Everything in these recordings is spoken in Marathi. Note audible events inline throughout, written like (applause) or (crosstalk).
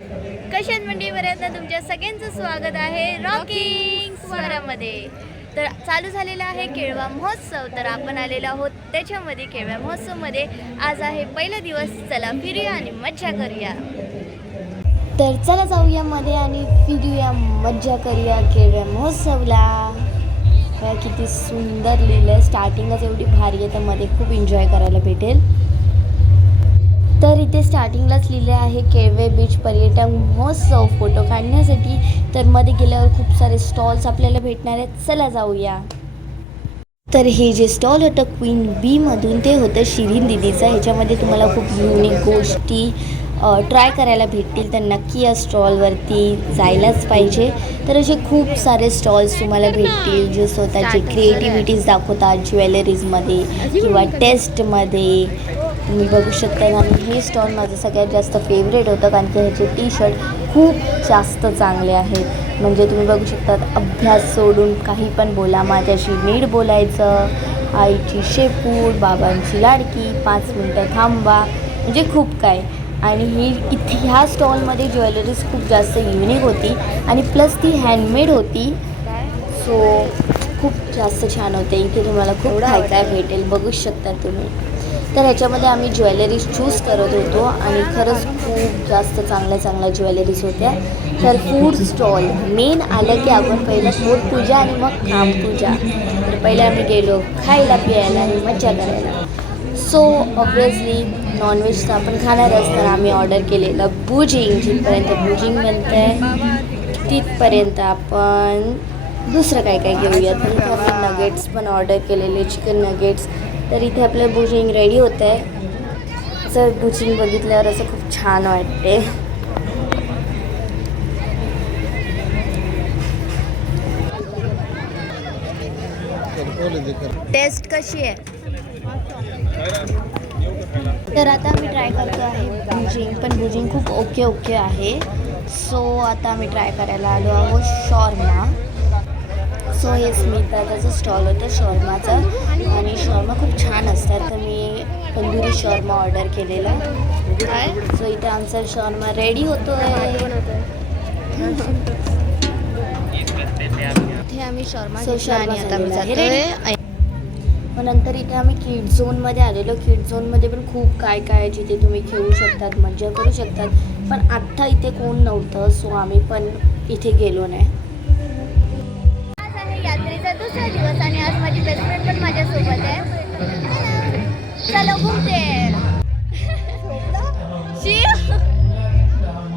कशात मंडईपर्यंत तुमच्या सगळ्यांचं स्वागत आहे रॉकिंग स्वरामध्ये तर चालू झालेला आहे केळवा महोत्सव. तर आपण आलेलो आहोत त्याच्यामध्ये केळव्या महोत्सवमध्ये. आज आहे पहिला दिवस. चला फिरूया आणि मज्जा करूया. तर चला जाऊया मध्ये आणि फिरूया मज्जा करूया केळव्या महोत्सवला. किती सुंदर लिहिलं आहे स्टार्टिंगच एवढी भारी आहे तर मध्ये खूप एन्जॉय करायला भेटेल. तर इथे स्टार्टिंगलाच लिहिले आहे केळवे बीच पर्यटन महोत्सव फोटो काढण्यासाठी. तर मध्ये गेल्यावर खूप सारे स्टॉल्स आपल्याला भेटणार आहेत. चला जाऊया. तर हे जे स्टॉल होतं क्वीन बीमधून ते होतं शिरीन दिदीचं. ह्याच्यामध्ये तुम्हाला खूप युनिक गोष्टी ट्राय करायला भेटतील. तर नक्की या स्टॉलवरती जायलाच पाहिजे. तर असे खूप सारे स्टॉल्स तुम्हाला भेटतील. जे स्वतःचे क्रिएटिव्हिटीज दाखवतात ज्वेलरीजमध्ये किंवा टेस्टमध्ये तुम्ही बघू शकता आणि हे स्टॉल माझं सगळ्यात जास्त फेवरेट होतं कारण की ह्याचे टी शर्ट खूप जास्त चांगले आहेत. म्हणजे तुम्ही बघू शकतात अभ्यास सोडून काही पण बोला माझ्याशी नीट बोलायचं आईची शेपूट बाबांची लाडकी पाच मिनटं थांबा म्हणजे खूप काय. आणि ही इथे ह्या स्टॉलमध्ये ज्वेलरीज खूप जास्त युनिक होती आणि प्लस ती हँडमेड होती. सो खूप जास्त छान होते. इथे तुम्हाला खूप काय काय भेटेल बघू शकता तुम्ही. तर ह्याच्यामध्ये आम्ही ज्वेलरीज चूज करत होतो आणि खरंच खूप जास्त चांगल्या चांगल्या ज्वेलरीज होत्या. तर फूड स्टॉल मेन आलं की आपण पहिलं पोट पूजा आणि मग खाम पूजा. तर पहिले आम्ही गेलो खायला प्यायला आणि मज्जा करायला. सो ऑब्वियसली नॉनव्हेज तर आपण खाणारच तर आम्ही ऑर्डर केलेलं बुजिंग जिथपर्यंत बुजिंग बनतं आहे तिथपर्यंत आपण दुसरं काय काय घेऊयात? नगेट्स पण ऑर्डर केलेले चिकन नगेट्स तर इथे आपलं बुजिंग रेडी होतं आहे. जर बुजिंग बघितल्यावर असं खूप छान वाटते. टेस्ट कशी आहे? तर आता आम्ही ट्राय करतो आहे बुजिंग पण बुजिंग खूप ओके ओके आहे. सो आता आम्ही ट्राय करायला आलो आहोत शॉर्मा. सो हे स्मित दादाचं स्टॉल होतं शॉर्माचं. आणि शॉर्मा खूप छान असतात. तर मी तंदुरी शॉर्मा ऑर्डर केलेला. काय? सो इथे आमचा शॉर्मा रेडी होतो इथे आम्ही शॉर्मा आम्ही जातोय. मग नंतर इथे आम्ही किड झोनमध्ये आलेलो. किड झोनमध्ये पण खूप काय काय जिथे तुम्ही खेळू शकतात मज्जा करू शकतात. पण आत्ता इथे कोण नव्हतं सो आम्ही पण इथे गेलो नाही. दुसरा दिवस आणि आज माझी बेस्ट फ्रेंड पण माझ्यासोबत आहे. चलो घुमते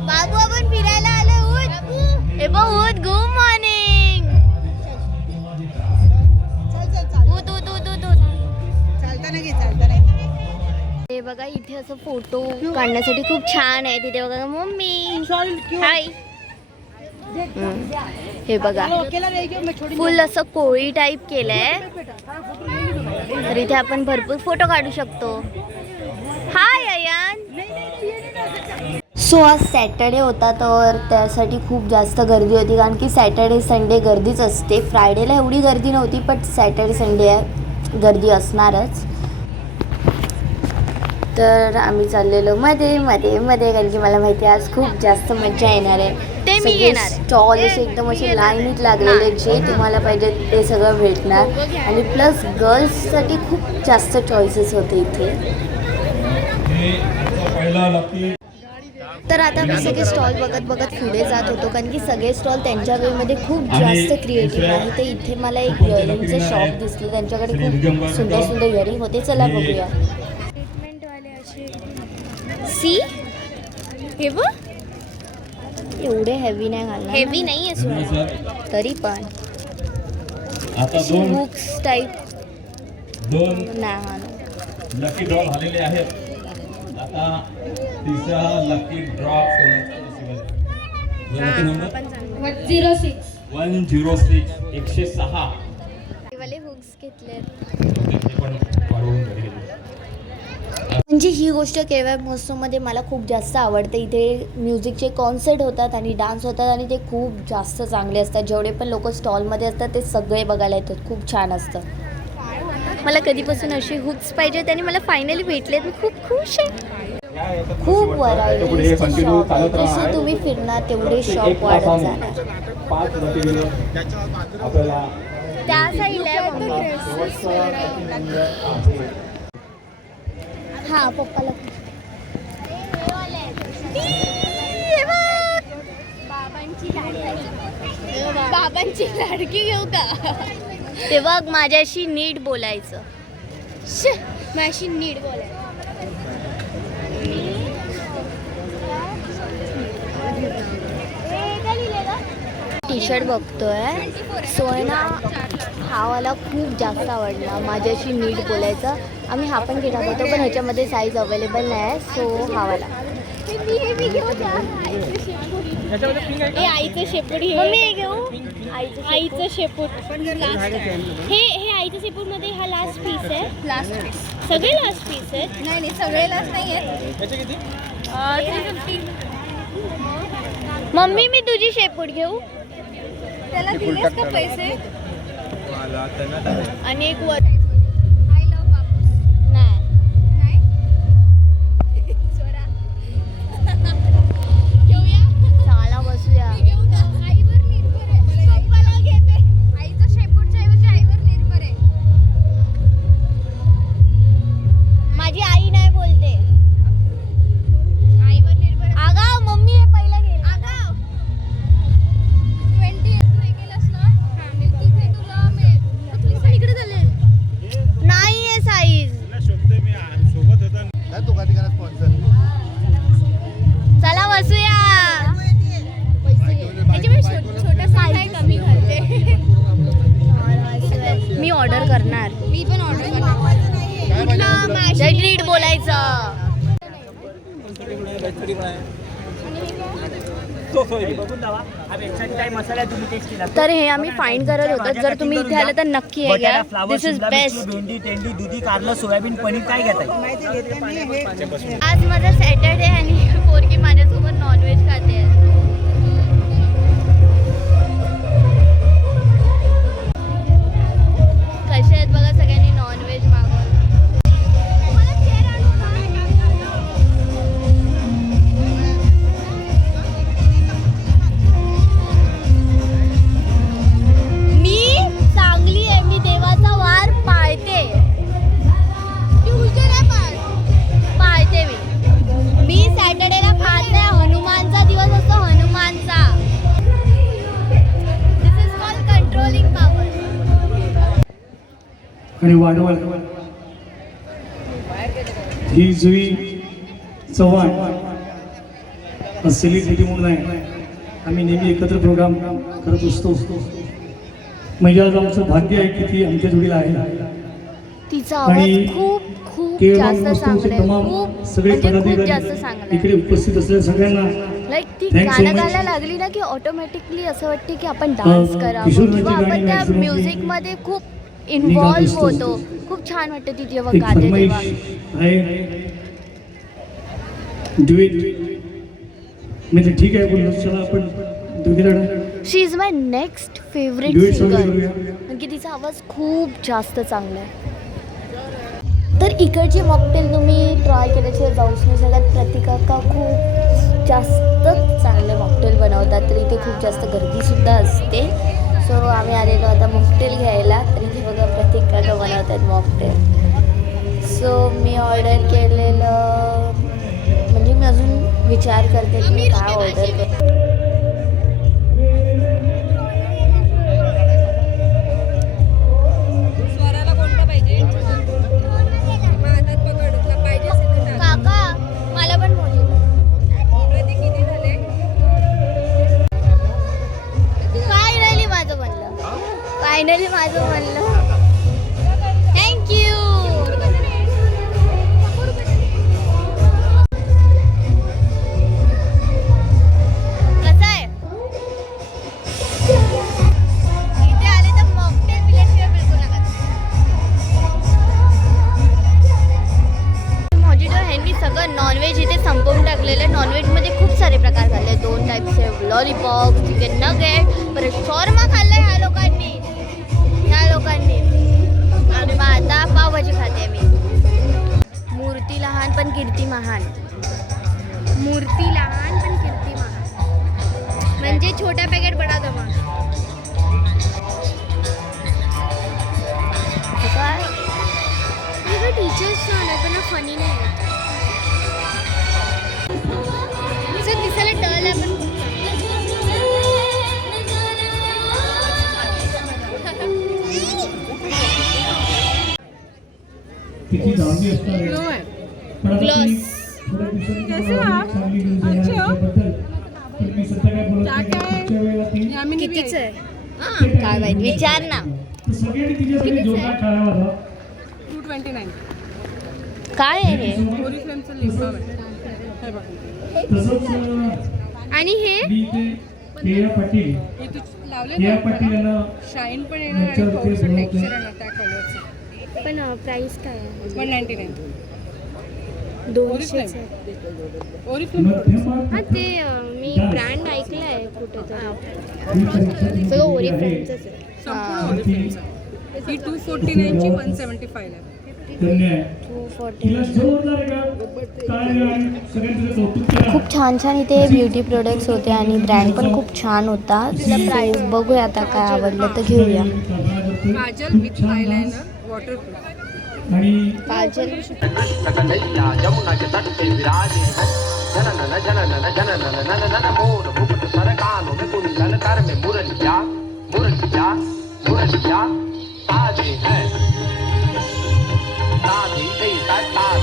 बाबू आपण फिरायला आलो उठ. हे बघ उठ. गुड मॉर्निंग उठ उठ हे बघा इथे असं फोटो काढण्यासाठी खूप छान आहे. तिथे बघा मम्मी. हाय हे बघा. फुल असं कोळी टाईप केलंय. तर इथे आपण भरपूर फोटो काढू शकतो. हाय अयान सो आज सॅटर्डे होता तर त्यासाठी खूप जास्त गर्दी होती कारण की सॅटर्डे संडे गर्दीच असते. फ्रायडेला एवढी गर्दी नव्हती पण सॅटर्डे संडे गर्दी असणारच. तर आम्ही चाललेलो मध्ये मध्ये मध्ये कारण की मला माहिती आहे आज खूप जास्त मजा येणार आहे. मी येणार आहे. स्टॉल असे एकदम असे लाईनीत लागलेले जे तुम्हाला पाहिजे ते सगळं भेटणार. आणि प्लस गर्ल्ससाठी खूप जास्त चॉईसेस होते इथे. पहिला लकी तर आता आम्ही सगळे स्टॉल बघत बघत पुढे जात होतो कारण की सगळे स्टॉल त्यांच्या वेमध्ये खूप जास्त क्रिएटिव्ह आहे. तर इथे मला एक इयरिंगचं शॉप दिसलं. त्यांच्याकडे खूप सुंदर सुंदर इयरिंग होते. चला बघूया. सी? हे बघ. एवढे हेवी नाही घालणार हेवी. नाही आहे सर तरी पण. आता दोन बुक्स टाईप दोन नाही. लकी ड्रॉ झालेले आहेत. आता तिसरा lucky draw number zero six one zero six एकशे सहा. हे वाले हुक्स घेतले पण वाढवून घरी गेले. म्हणजे ही गोष्ट केवळ महोत्सवमध्ये मला खूप जास्त आवडते. इथे म्युझिकचे कॉन्सर्ट होतात आणि डान्स होतात आणि ते खूप जास्त चांगले असतात. जेवढे पण लोक स्टॉलमध्ये असतात ते सगळे बघायला येतात. खूप छान असतं. मला कधीपासून असे हुक्स पाहिजे आणि मला फायनली भेटलेत. मी खूप खुश आहे. खूप कंटिन्यू शॉप आहे. जसे तुम्ही फिरणार तेवढे शॉप वाढत जाणार. त्या साईडला आहे मम्मी. शेवटचं मूल्य आहे. हा पप्पाला. बाबांची लाडकी घेऊ का? ते बघ माझ्याशी नीट बोलायचं. माझी नीट बोलाय. टी शर्ट बघतोय. सो आहे ना हा मला खूप जास्त आवडला माझ्याशी नीट बोलायचं. आम्ही हा पण घेणार होतो पण ह्याच्यामध्ये साईज अवेलेबल नाही आहे सो हा वाला हे आईचं शेपूट हे. मम्मी हे घेऊ. आईचं शेपूट हे हे आईचं शेपूटमध्ये हा लास्ट पीस आहे. लास्ट पीस सगळे लास्ट पीस आहेत? नाही नाही सगळे लास्ट नाही आहेत. मम्मी मी तुझी शेपूट घेऊ. त्याला दिलेस का पैसे? आणि एक वर तर हे आम्ही फाईन करत होतो. जर तुम्ही इथे आलं तर नक्की हे घ्या दिस इज बेस्ट भेंडी टेंडी दुधी कारलं सोयाबीन पनीर काय घेताय? आज माझा सॅटरडे आणि (laughs) पोरगी माझ्यासोबत नॉनव्हेज खाते आणि वाढवण. ही जुई चव्हाण सेलिब्रिटी म्हणून आहे. आम्ही नेहमी एकत्र प्रोग्राम करत असतो. म्हणजे आज आमचं भाग्य आहे की ती आमच्या जोडीला आहे. तिचा आणि तमाम सगळे म्हणजे पदाधिकारी इकडे उपस्थित असलेल्या सगळ्यांना लाईक ती गाणं. गायला लागली ना की ऑटोमॅटिकली असं वाटते की आपण डान्स करावं किशोरवंती किंवा आपण त्या maximum मी- म्युझिकमध्ये खूप इन्व्हॉल्व्ह असतो. होतो. खूप छान वाटतं ती जेव्हा गाते तेव्हा. आहे. ड्युएट मी तर ठीक आहे बोललो. चला आपण दोघी जण. She is my next favourite singer कारण की तिचा आवाज खूप जास्त चांगला आहे. तर इकडचे मॉकटेल तुम्ही ट्राय केल्याशिवाय जाऊच नाही सगळ्यात प्रतिकाका खूप जास्त चांगले मॉकटेल बनवतात तर इथे खूप जास्त गर्दीसुद्धा असते. सो आम्ही आलेलो आता मॉकटेल घ्यायला. तर इथे बघा प्रतीक काका बनवतात मॉकटेल सो मी ऑर्डर केलेलं म्हणजे मी अजून विचार करते की मी काय ऑर्डर करते फायनली माझं म्हणलं मूर्ती लहान पण कीर्ती महान. म्हणजे छोटा पॅकेट बडा दमा काय? टीचर्स छान आहे पण फनी नाही दिसायला टल आहे पण किती धावली असणार आहे. पण काय काय माहीत विचार ना. टू ट्वेंटी नाईन काय आहे हे? ओरिफ्लेमचं हे बघ अं, आणि हे? हे तू लावले ना पाटील यांना शाईन पण येणार आणि थोडंसं. टेक्स्चर येणार त्या कलरचं पण प्राइस काय आहे? वन नाईन्टी नाईन हा ते मी ब्रँड ऐकलं आहे कुठं ही. सगळं ओरी आहे. ही टू फोर्टी नाईनची वन सेवन्टी फाईव्ह आहे. खूप छान छान इथे ब्युटी प्रोडक्ट्स होते आणि ब्रँड पण खूप छान होता. तिला प्राईस बघूया आता काय आवडलं तर घेऊया. काजल विथ आयलायनर वॉटरप्रूफ आणि हैं ताजे हैं ताजी ताजी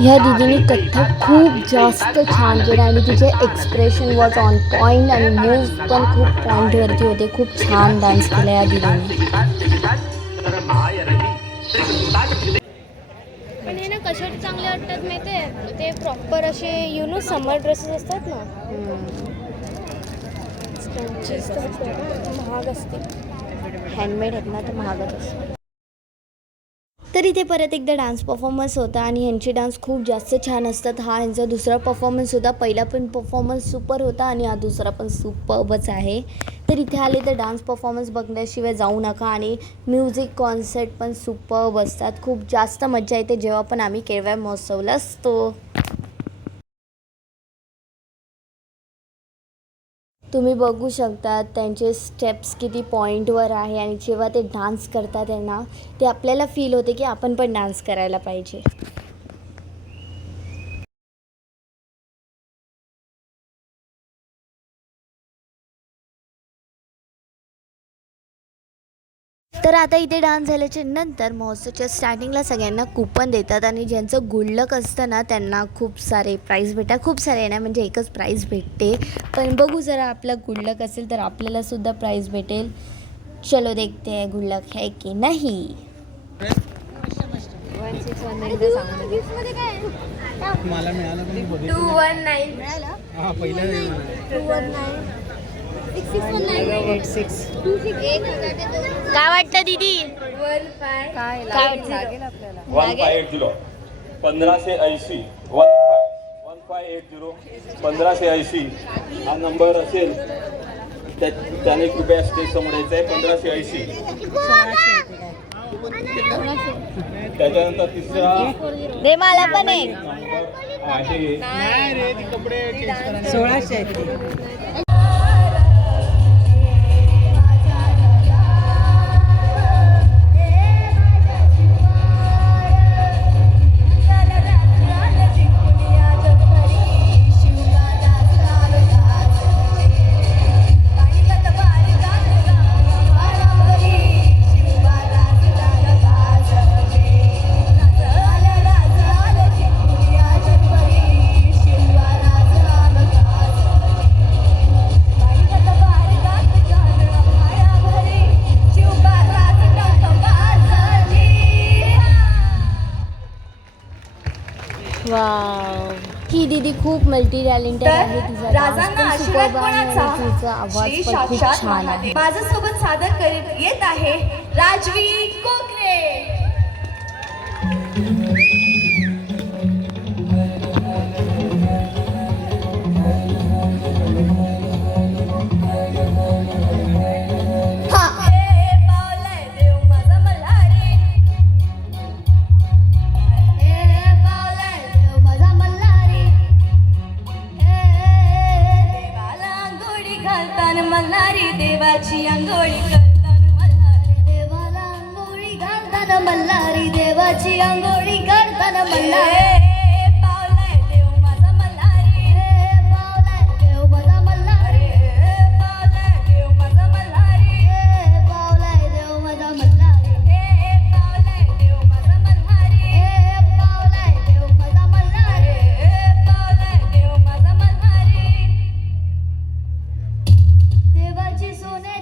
ह्या दीदीने कथ्थक खूप जास्त छान केलं आणि तिचे एक्सप्रेशन वॉज ऑन पॉईंट आणि मूव्ह पण खूप पॉईंटवरती होते. खूप छान डान्स केला या दीदीने. पण हे ना कशात चांगले वाटतात माहिती आहे ते प्रॉपर असे यु नो समर ड्रेसेस असतात ना? महाग असते हँडमेड आहेत ना तर महागच असतं तर इथे परत एकदा डान्स परफॉर्मन्स होता आणि ह्यांचे डान्स खूप जास्त छान असतात. हा ह्यांचा दुसरा परफॉर्मन्स होता. पहिला पण परफॉर्मन्स सुपर होता आणि हा दुसरा पण सुपरच आहे. तर इथे आले तर डान्स परफॉर्मन्स बघण्याशिवाय जाऊ नका आणि म्युझिक कॉन्सर्ट पण सुपर असतात. खूप जास्त मजा येते जेव्हा पण आम्ही केळव्या महोत्सवला असतो. तुम्ही बघू शकता त्यांचे स्टेप्स किती पॉईंटवर आहे आणि जेव्हा ते डान्स करतात त्यांना ते आपल्याला फील होते की आपण पण डान्स करायला पाहिजे. तर आता इथे डान्स झाल्याच्यानंतर महोत्सवच्या स्टार्टिंगला सगळ्यांना कुपन देतात आणि ज्यांचं गुडलक असतं ना त्यांना खूप सारे प्राईज भेटतात. खूप सारे नाही म्हणजे एकच प्राईज भेटते. पण बघू जरा आपलं गुडलक असेल तर आपल्याला सुद्धा प्राईज भेटेल. चलो देखते है गुडलक है की नाही. मला मिळालं टू वन नाईन हा एट सिक्स काय वाटतं? दीदी काय वन फाय एट झिरो पंधराशे ऐंशी. One five one five eight zero पंधराशे ऐंशी. हा नंबर असेल. त्या त्याने कृपया स्टेज समोर यायचं आहे पंधराशे ऐंशी. त्याच्यानंतर तिसरा रे मला पण एक. आहे सोळाशे वाव. ही दीदी खूप मल्टी टॅलेंटेड आहे तिचा. डान्स पण superb आहे आणि तिचा. आवाज पण खूप छान आहे. माझ्यासोबत सादर करीत येत आहे राजवी कोकरे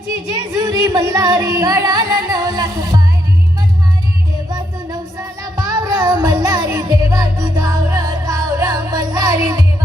त्यांची जेजुरी मल्हारी. गळाला नऊ लाख पायरी मल्हारी. देवा तू नवसाला पावर मल्हारी. देवा तू धावर धावर मल्हारी. देवा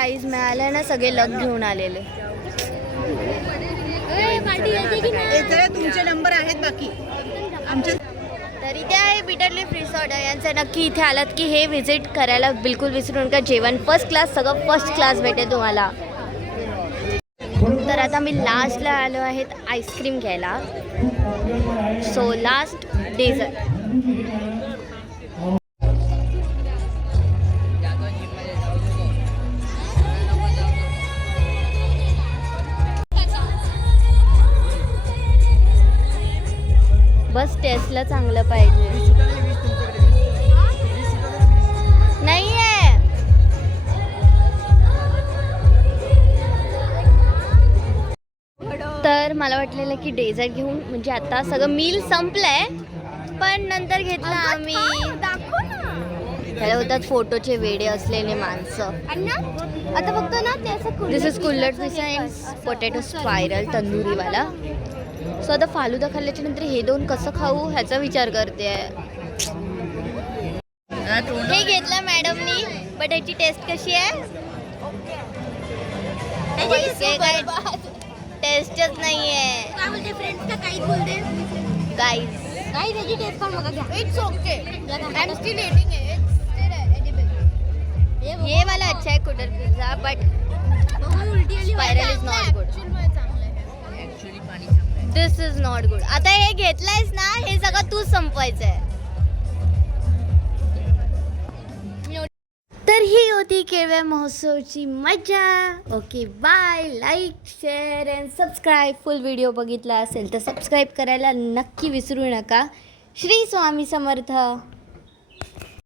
प्राईज मिळालं ना सगळे लग घेऊन आलेले. तुमचे नंबर आहेत बाकी. आमच्या तर इथे आहे बीटर लिफ रिसॉर्ट यांचं नक्की इथे आलात की हे व्हिजिट करायला बिलकुल विसरू नका. जेवण फर्स्ट क्लास सगळं फर्स्ट क्लास भेटेल तुम्हाला. तर आता मी लास्टला आलो आहेत आईस्क्रीम घ्यायला. सो लास्ट डेझर्ट टेस्टला चांगलं पाहिजे. नाही आहे तर मला वाटलेलं की डेझर्ट घेऊन म्हणजे आता सगळं मील संपलंय पण नंतर घेतलं आम्ही. त्याला होतात फोटोचे वेडे असलेले माणसं. आता फक्त ना ते असं दिस इज कुल्लट अँड पोटॅटो स्पायरल तंदुरीवाला. सो आता फालुदा खाल्ल्याच्या नंतर हे दोन कसं खाऊ ह्याचा विचार करते. हे घेतलं मॅडमनी बट ह्याची टेस्ट कशी आहे? टेस्टच नाही आहे. काय बोलते फ्रेंड्स का काहीच बोलते. गाईज काही त्याची टेस्ट करून बघा घ्या. It's okay I am still eating ये वाला अच्छा है कुटर pizza but spiral is not good this is not good आता हे घेतलंयस ना हे सगळं तू संपवायचं आहे तर ही होती केळव्या महोत्सवची मजा okay bye like share and subscribe full video बघितला असेल तर सबस्क्राईब करायला नक्की विसरू नका. श्री स्वामी समर्थ.